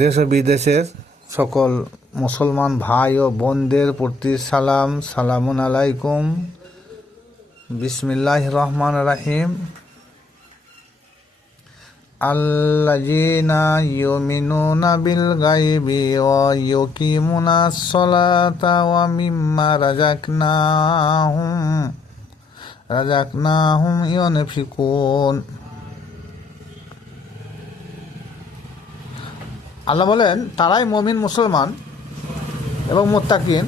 দেশ ও বিদেশের সকল মুসলমান ভাই ও বোনদের প্রতি সালাম, সালামুন আলাইকুম। বিসমিল্লাহির রহমানির রহিম। আল্লাযীনা ইউমিনুনা বিল গায়বি ওয়া ইউকিমুনাস সালাতা ওয়া মিম্মা রাযাকনাহুম ইউনফিকুন। আল্লাহ বলেন, তারাই মুমিন মুসলমান এবং মুত্তাকিন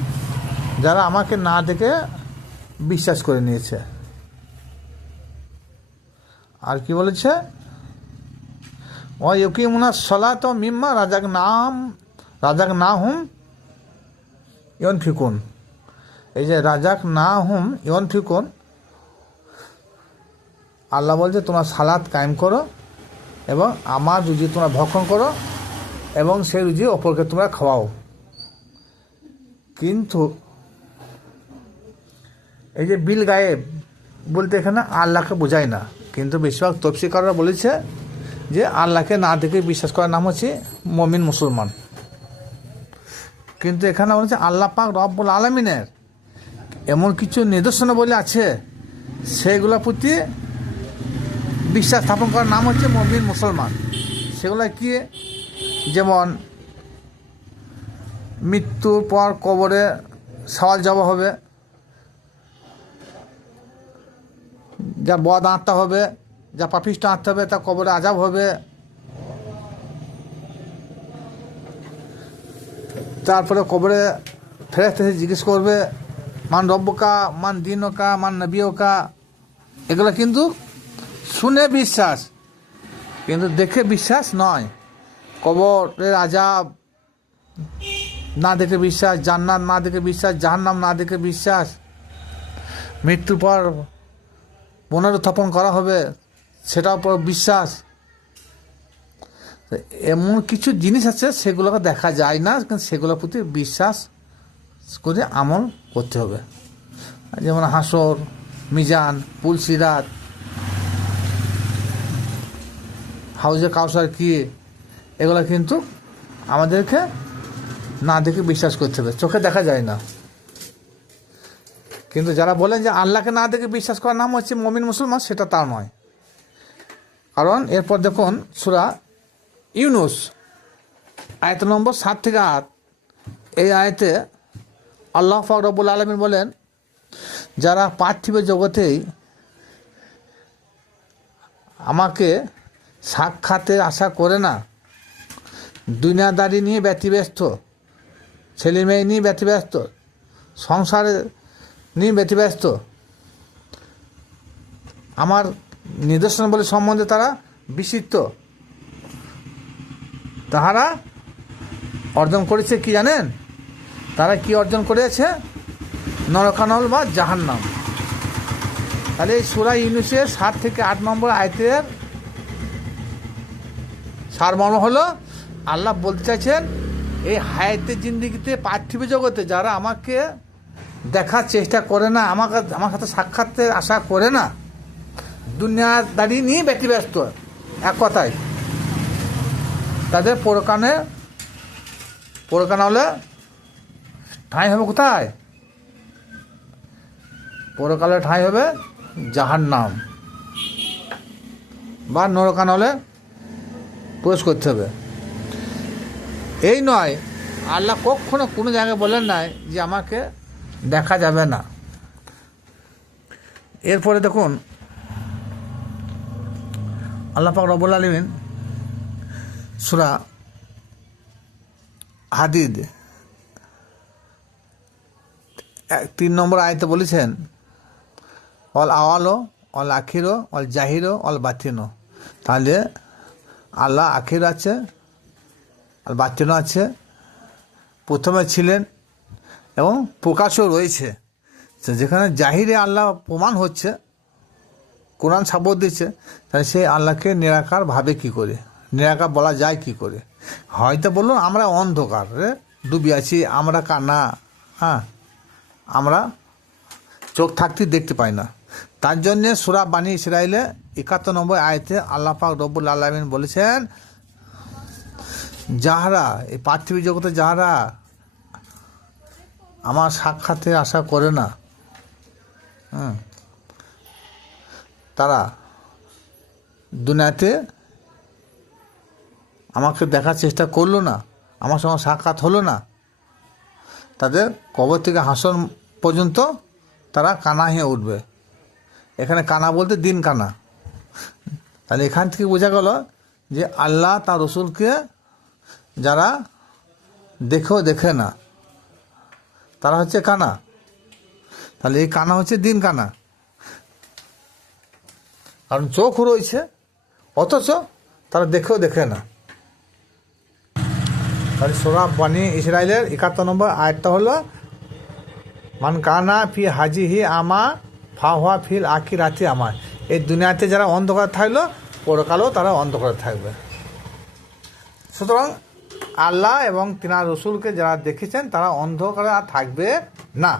যারা আমাকে না দেখে বিশ্বাস করে নিয়েছে। আর কি বলেছে? ওয়া ইউকিমুনাস সালাত ওয়া মিম্মা রাযাকনাহুম ইউনফিকুন। এই যে রাযাকনাহুম ইউনফিকুন, আল্লাহ বলছে তোমরা সালাত কায়েম করো এবং আমার রুজি তোমরা ভক্ষণ করো এবং সেই রুজি অপরকে তোমরা খাওয়াও। কিন্তু এই যে বিল গায়েব বলতে এখানে আল্লাহকে বোঝায় না, কিন্তু বেশিরভাগ তফসিরকাররা বলেছে যে আল্লাহকে না দেখে বিশ্বাস করার নাম হচ্ছে মুমিন মুসলমান। কিন্তু এখানে বলেছে আল্লাহ পাক রব্বুল আলামিনের এমন কিছু নিদর্শনাবলী আছে, সেগুলোর প্রতি বিশ্বাস স্থাপন করার নাম হচ্ছে মুমিন মুসলমান। সেগুলো কি? যেমন মৃত্যুর পর কবরে সওয়াল জবাব হবে, যা বদ আত্মা হবে, যা পাপিষ্ঠ আত্মা হবে তা কবরে আযাব হবে। তারপরে কবরে ফেরেশতা এসে জিজ্ঞেস করবে মান রব্বুকা, মান দীনুকা, মান নবিয়ুকা। এগুলো কিন্তু শুনে বিশ্বাস, কিন্তু দেখে বিশ্বাস নয়। কবরের আযাব না দেখে বিশ্বাস, জান্নাত না দেখে বিশ্বাস, জাহান্নাম না দেখে বিশ্বাস, মৃত্যুর পর পুনরুত্থাপন করা হবে সেটার পর বিশ্বাস। এমন কিছু জিনিস আছে সেগুলোকে দেখা যায় না, কিন্তু সেগুলোর প্রতি বিশ্বাস করে আমল করতে হবে। যেমন হাসর, মিজান, পুল সিরাত, হাউজে কাউসার কি, এগুলো কিন্তু আমাদেরকে না দেখে বিশ্বাস করতে হবে, চোখে দেখা যায় না। কিন্তু যারা বলেন যে আল্লাহকে না দেখে বিশ্বাস করার নাম হচ্ছে মুমিন মুসলমান, সেটা তা নয়। কারণ এরপর দেখুন সূরা ইউনুস আয়াত নম্বর 7 থেকে 8, এই আয়াতে আল্লাহ পাক রব্বুল আলামিন বলেন, যারা পার্থিব জগতেই আমাকে সাক্ষাতের আশা করে না, দুনিয়াদারি নিয়ে ব্যতিব্যস্ত, ছেলে মেয়ে নিয়ে ব্যতিব্যস্ত, সংসারে নিয়ে ব্যতিব্যস্ত, আমার নিদর্শনাবলী সম্বন্ধে তারা বিস্মিত, তাহারা অর্জন করেছে কি জানেন? তারা কি অর্জন করেছে? নরকানল বা জাহান্নাম। তাহলে এই সূরা ইউনুসের 7 থেকে 8 নম্বর আয়াতের সারমর্ম হলো, আল্লাহ বলতে চাইছেন এই হায়াতের জিন্দেগিতে পার্থিব জগতে যারা আমাকে দেখার চেষ্টা করে না, আমার সাথে সাক্ষাতের আশা করে না, দুনিয়াদারি নিয়ে ব্যতিব্যস্ত, এক কথায় তাদের পরকানে হলে ঠাঁই হবে কোথায়? পরকালে ঠাঁই হবে জাহান্নাম বা নরকানলে প্রবেশ করতে হবে। এই নয়, আল্লাহ কখনো কোনো জায়গায় বলেন নাই যে আমাকে দেখা যাবে না। এরপরে দেখুন আল্লাহ পাক রব্বুল আলামিন সূরা হাদিদ 3 নম্বর আয়াতে বলেছেন, অল আওয়ালো অল আখিরো অল জাহিরো অল বাতিনো। তাহলে আল্লাহ আখির আছে, আর বাতিনও আছে, প্রথমে ছিলেন এবং প্রকাশও রয়েছে। যেখানে জাহিরে আল্লাহ প্রমাণ হচ্ছে, কোরআন সাবত দিচ্ছে, তাহলে সেই আল্লাহকে নিরাকার ভাবে কি করে, নিরাকার বলা যায় কি করে? হয়তো বলুন আমরা অন্ধকারে ডুবে আছি, আমরা কানা, আমরা চোখ থাকতে দেখতে পাই না। তার জন্যে সূরা বানী ইসরাইলে 71 নম্বর আয়াতে আল্লাহ পাক রব্বুল আলামিন বলেছেন, যাহারা এই পার্থিবী জগতে যাহারা আমার সাক্ষাতে আশা করে না, তারা দুনিয়াতে আমাকে দেখার চেষ্টা করলো না, আমার সঙ্গে সাক্ষাৎ হলো না, তাদের কবর থেকে হাসন পর্যন্ত তারা কানা হয়ে উঠবে। এখানে কানা বলতে দিন কানা। তাহলে এখান থেকে বোঝা গেল যে আল্লাহ তার রসুলকে যারা দেখেও দেখে না, তারা হচ্ছে কানা। তাহলে এই কানা হচ্ছে দিন কানা, কারণ চোখ রয়েছে অথচ তারা দেখেও দেখে না। তাহলে সূরা বনী ইসরাইলের 71 নম্বর আয়াতটা হলো মান কানা ফি হাজিহি আমা ফাহুয়া ফিল আখিরাতি আমা। এই দুনিয়াতে যারা অন্ধকার থাকলো পরকালেও তারা অন্ধকারে থাকবে। সুতরাং আল্লাহ এবং তিনার রসুলকে যারা দেখেছেন তারা অন্ধকারে আর থাকবে না।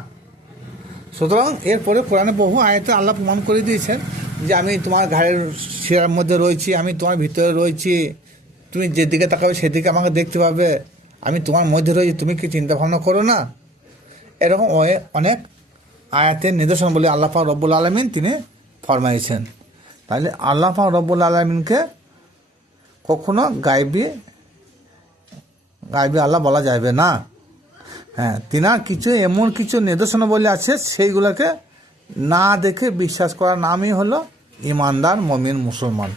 সুতরাং এরপরে কোরআনে বহু আয়াতে আল্লাহ প্রমাণ করে দিয়েছেন যে আমি তোমার ঘাড়ের শিরার মধ্যে রয়েছি, আমি তোমার ভিতরে রয়েছি, তুমি যেদিকে তাকাবে সেদিকে আমাকে দেখতে পাবে, আমি তোমার মধ্যে রয়েছি, তুমি কি চিন্তা ভাবনা করো না। এরকম অনেক আয়াতের নিদর্শন বলে আল্লাহ পাক রব্বুল আলামিন তিনি ফরমাইছেন। তাহলে আল্লাহ পাক রব্বুল আলামিনকে কখনো গায়েবী আল্লাহ বলা যাবে না। হ্যাঁ, তিনার কিছু এমন কিছু নিদর্শনাবলী আছে সেইগুলোকে না দেখে বিশ্বাস করার নামই হলো ইমানদার মুমিন মুসলমান।